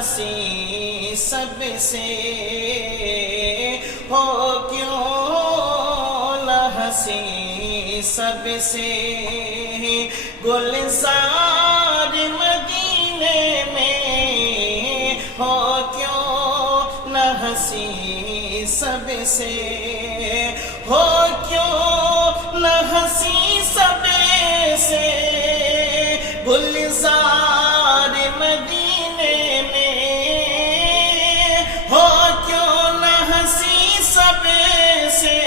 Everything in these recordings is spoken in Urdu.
ہنسی سب سے ہو کیوں نہ ہنسی سب سے گلزار مدینے میں ہو کیوں نہ ہنسی سب سے ہو کیوں نہ ہنسی سب سے گلزار مدینے میں ہو کیوں نہ ہنسی سب سے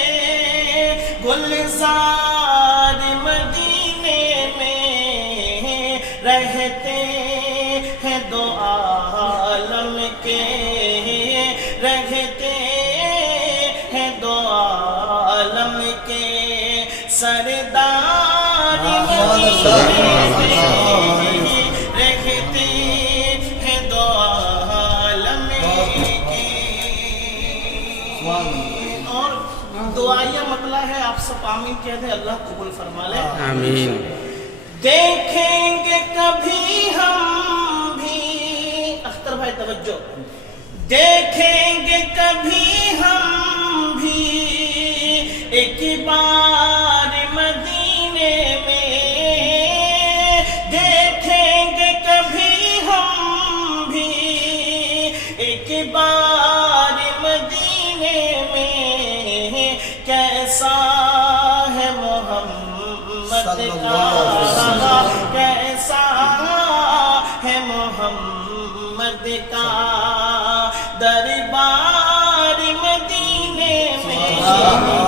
گلزار مدینے میں رہتے ہیں دو عالم کے رہتے ہیں دو عالم کے سردار مدینے میں رہتے ہیں دو عالم کے اور دعائیہ مطلع ہے آپ سب آمین کہہ دیں اللہ قبول فرما لے آمین دیکھیں گے کبھی ہم بھی اختر بھائی توجہ دیکھیں گے کبھی ہم بھی ایک بار مدینے میں دیکھیں گے کبھی ہم بھی ایک بار مدینے میں کیسا ہے محمد کا کیسا ہے محمد کا دربار مدینے میں